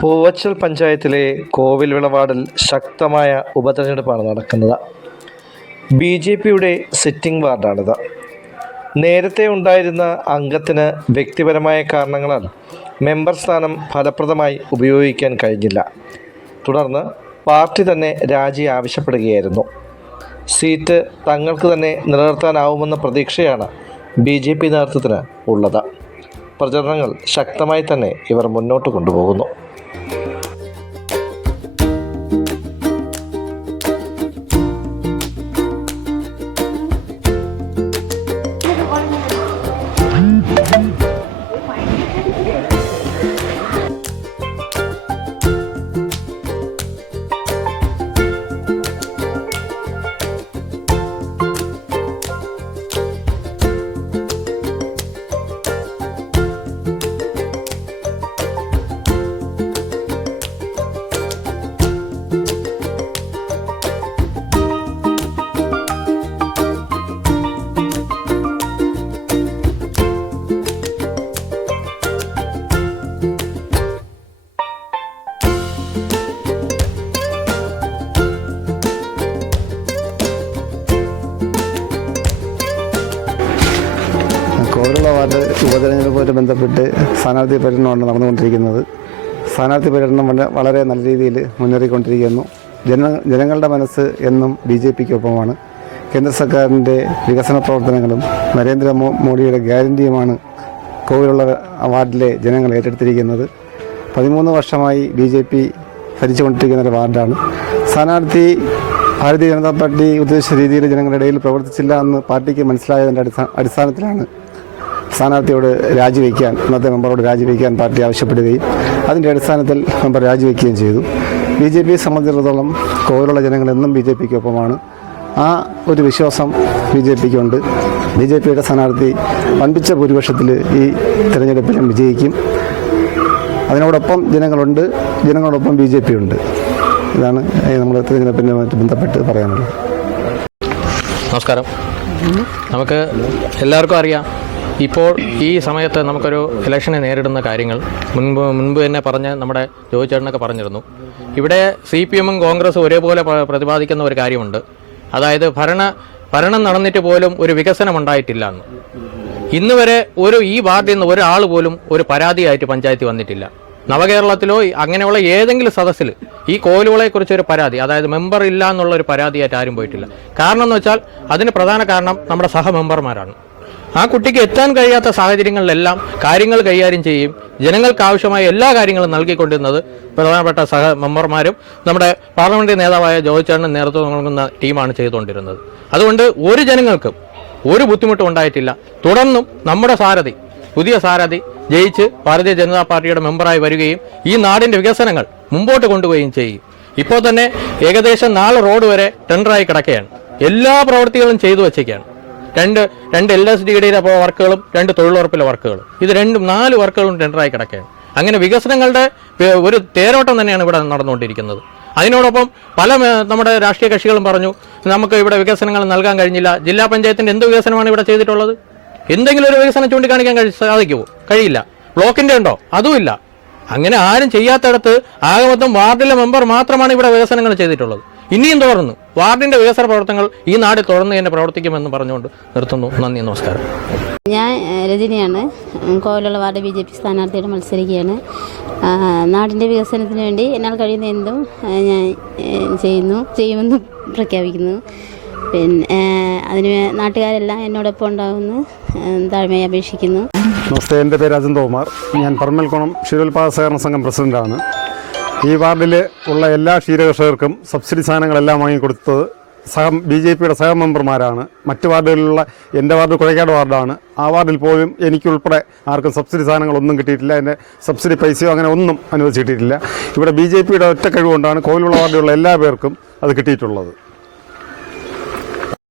പൂവച്ചൽ പഞ്ചായത്തിലെ കോവിൽ വാർഡിൽ ശക്തമായ ഉപതെരഞ്ഞെടുപ്പാണ് നടക്കുന്നത്. ബി ജെ പിയുടെ സിറ്റിംഗ് വാർഡാണിത്. നേരത്തെ ഉണ്ടായിരുന്ന അംഗത്തിന് വ്യക്തിപരമായ കാരണങ്ങളാൽ മെമ്പർ സ്ഥാനം ഫലപ്രദമായി ഉപയോഗിക്കാൻ കഴിഞ്ഞില്ല. തുടർന്ന് പാർട്ടി തന്നെ രാജി ആവശ്യപ്പെടുകയായിരുന്നു. സീറ്റ് തങ്ങൾക്ക് തന്നെ നിലനിർത്താനാവുമെന്ന പ്രതീക്ഷയാണ് ബി ജെ പി നേതൃത്വത്തിന് ഉള്ളത്. പ്രചരണങ്ങൾ ശക്തമായി തന്നെ ഇവർ മുന്നോട്ട് കൊണ്ടുപോകുന്നു. ഉപതെരഞ്ഞെടുപ്പുമായിട്ട് ബന്ധപ്പെട്ട് സ്ഥാനാർത്ഥി പര്യടനമാണ് നടന്നുകൊണ്ടിരിക്കുന്നത്. സ്ഥാനാർത്ഥി പര്യടനം വളരെ നല്ല രീതിയിൽ മുന്നേറിക്കൊണ്ടിരിക്കുന്നു. ജന ജനങ്ങളുടെ മനസ്സ് എന്നും ബി ജെ പിക്കൊപ്പമാണ്. കേന്ദ്ര സർക്കാരിന്റെ വികസന പ്രവർത്തനങ്ങളും നരേന്ദ്ര മോഡിയുടെ ഗ്യാരണ്ടിയുമാണ് കോവിലുള്ള വാർഡിലെ ജനങ്ങൾ ഏറ്റെടുത്തിരിക്കുന്നത്. പതിമൂന്ന് വർഷമായി ബി ജെ പി ഭരിച്ചുകൊണ്ടിരിക്കുന്ന ഒരു വാർഡാണ്. സ്ഥാനാർത്ഥി ഭാരതീയ ജനതാ പാർട്ടി ഉദ്ദേശിച്ച രീതിയിൽ ജനങ്ങളുടെ ഇടയിൽ പ്രവർത്തിച്ചില്ല എന്ന് പാർട്ടിക്ക് മനസ്സിലായതിന്റെ അടിസ്ഥാന അടിസ്ഥാനത്തിലാണ് സ്ഥാനാർത്ഥിയോട് രാജിവെക്കാൻ ഇന്നത്തെ മെമ്പറോട് രാജിവെക്കാൻ പാർട്ടി ആവശ്യപ്പെടുകയും അതിന്റെ അടിസ്ഥാനത്തിൽ മെമ്പർ രാജിവെക്കുകയും ചെയ്തു. ബി ജെ പിയെ സംബന്ധിച്ചിടത്തോളം കോവിലുള്ള ജനങ്ങൾ എന്നും ബി ജെ പിക്ക് ഒപ്പമാണ് ആ ഒരു വിശ്വാസം ബി ജെ പിക്കുണ്ട്. ബി ജെ പിയുടെ സ്ഥാനാർത്ഥി വൻപിച്ച ഭൂരിപക്ഷത്തിൽ ഈ തിരഞ്ഞെടുപ്പിലും വിജയിക്കും. അതിനോടൊപ്പം ജനങ്ങളുണ്ട്. ജനങ്ങളോടൊപ്പം ബി ജെ പി ഉണ്ട് ഇതാണ് നമ്മൾ തിരഞ്ഞെടുപ്പിനുമായിട്ട് ബന്ധപ്പെട്ട് പറയാനുള്ളത്. നമസ്കാരം. നമുക്ക് എല്ലാവർക്കും അറിയാം. ഇപ്പോൾ ഈ സമയത്ത് നമുക്കൊരു ഇലക്ഷനെ നേരിടുന്ന കാര്യങ്ങൾ. മുൻപ് മുൻപ് തന്നെ പറഞ്ഞ് നമ്മുടെ ജോയിച്ചേട്ടനൊക്കെ പറഞ്ഞിരുന്നു. ഇവിടെ സി പി എമ്മും കോൺഗ്രസും ഒരേപോലെ പ്ര- പ്രതിപാദിക്കുന്ന ഒരു കാര്യമുണ്ട്. അതായത് ഭരണ ഭരണം നടന്നിട്ട് പോലും ഒരു വികസനം ഉണ്ടായിട്ടില്ല എന്ന്. ഇന്ന് വരെ ഒരു ഈ വാർഡിൽ നിന്ന് ഒരാൾ പോലും ഒരു പരാതിയായിട്ട് പഞ്ചായത്തിൽ വന്നിട്ടില്ല. നവകേരളത്തിലോ അങ്ങനെയുള്ള ഏതെങ്കിലും സദസ്സിൽ ഈ കോലുകളെക്കുറിച്ച് ഒരു പരാതി അതായത് മെമ്പർ ഇല്ല എന്നുള്ള ഒരു പരാതിയായിട്ട് ആരും പോയിട്ടില്ല. കാരണം എന്ന് വെച്ചാൽ അതിന് പ്രധാന കാരണം നമ്മുടെ സഹമെമ്പർമാരാണ് ആ കുട്ടിക്ക് എത്താൻ കഴിയാത്ത സാഹചര്യങ്ങളിലെല്ലാം കാര്യങ്ങൾ കൈകാര്യം ചെയ്യും. ജനങ്ങൾക്ക് ആവശ്യമായ എല്ലാ കാര്യങ്ങളും നൽകിക്കൊണ്ടിരുന്നത് പ്രധാനപ്പെട്ട സഹ മെമ്പർമാരും നമ്മുടെ പാർലമെന്റ് നേതാവായ ജോയിച്ചേട്ടനും നേതൃത്വം നൽകുന്ന ടീമാണ് ചെയ്തുകൊണ്ടിരുന്നത്. അതുകൊണ്ട് ഒരു ജനങ്ങൾക്കും ഒരു ബുദ്ധിമുട്ടും ഉണ്ടായിട്ടില്ല. തുടർന്നും നമ്മുടെ സാരഥി പുതിയ സാരഥി ജയിച്ച് ഭാരതീയ ജനതാ പാർട്ടിയുടെ മെമ്പറായി വരികയും ഈ നാടിന്റെ വികസനങ്ങൾ മുമ്പോട്ട് കൊണ്ടുപോവുകയും ചെയ്യും. ഇപ്പോൾ തന്നെ ഏകദേശം നാല് റോഡ് വരെ ടെൻഡറായി കിടക്കുകയാണ്. എല്ലാ പ്രവൃത്തികളും ചെയ്തു വച്ചേക്കാണ് രണ്ട് രണ്ട് എൽ എസ് ഡിയുടെ വർക്കുകളും രണ്ട് തൊഴിലുറപ്പിലെ വർക്കുകളും. ഇത് രണ്ടും നാല് വർക്കുകളും ടെൻഡറായി കിടക്കുകയാണ്. അങ്ങനെ വികസനങ്ങളുടെ ഒരു തേരോട്ടം തന്നെയാണ് ഇവിടെ നടന്നുകൊണ്ടിരിക്കുന്നത്. അതിനോടൊപ്പം പല നമ്മുടെ രാഷ്ട്രീയ കക്ഷികളും പറഞ്ഞു നമുക്ക് ഇവിടെ വികസനങ്ങൾ നൽകാൻ കഴിഞ്ഞില്ല. ജില്ലാ പഞ്ചായത്തിന്റെ എന്ത് വികസനമാണ് ഇവിടെ ചെയ്തിട്ടുള്ളത്? എന്തെങ്കിലും ഒരു വികസനം ചൂണ്ടിക്കാണിക്കാൻ കഴി സാധിക്കുമോ? കഴിയില്ല. ബ്ലോക്കിന്റെ ഉണ്ടോ? അതുമില്ല അങ്ങനെ ആരും ചെയ്യാത്തടത്ത് ആകെ മൊത്തം വാർഡിലെ മെമ്പർ മാത്രമാണ് ഇവിടെ വികസനങ്ങൾ ചെയ്തിട്ടുള്ളത്. ഇനിയും തുടർന്ന് വാർഡിന്റെ വികസന പ്രവർത്തനങ്ങൾ ഈ നാട് തുടർന്ന് തന്നെ പ്രവർത്തിക്കുമെന്ന് പറഞ്ഞുകൊണ്ട് നിർത്തുന്നു. നന്ദി നമസ്കാരം. ഞാൻ രജനിയാണ്. കോവിലുള്ള വാർഡ് ബി ജെ പി സ്ഥാനാർത്ഥിയുടെ മത്സരിക്കുകയാണ്. നാടിന്റെ വികസനത്തിന് വേണ്ടി എന്നാൽ കഴിയുന്ന എന്തും ഞാൻ ചെയ്യുന്നു ചെയ്യുമെന്ന് പ്രഖ്യാപിക്കുന്നു. പിന്നെ അതിന് നാട്ടുകാരെല്ലാം എന്നോടൊപ്പം ഉണ്ടാകുമെന്ന് താഴ്മയെ അപേക്ഷിക്കുന്നു. നമസ്തേ എന്റെ പേര് അജന്ത തോമാർ. ഞാൻ പറമ്പൽക്കുളം ക്ഷീരോത്പാദക സഹകരണ സംഘം പ്രസിഡന്റാണ്. ഈ വാർഡിൽ ഉള്ള എല്ലാ ക്ഷീരകർഷകർക്കും സബ്സിഡി സാധനങ്ങളെല്ലാം വാങ്ങിക്കൊടുത്തത് സഹ ബി ജെ പിയുടെ സഹമെമ്പർമാരാണ് മറ്റ് വാർഡുകളിലുള്ള എന്റെ വാർഡ് കുഴക്കാട് വാർഡാണ്. ആ വാർഡിൽ പോലും എനിക്കുൾപ്പെടെ ആർക്കും സബ്സിഡി സാധനങ്ങളൊന്നും കിട്ടിയിട്ടില്ല. എന്റെ സബ്സിഡി പൈസയോ അങ്ങനെ ഒന്നും അനുവദിച്ചിട്ടില്ല. ഇവിടെ ബി ജെ പിയുടെ ഒറ്റ കഴിവുകൊണ്ടാണ് കോവിലുള്ള വാർഡിലുള്ള എല്ലാ പേർക്കും അത് കിട്ടിയിട്ടുള്ളത്.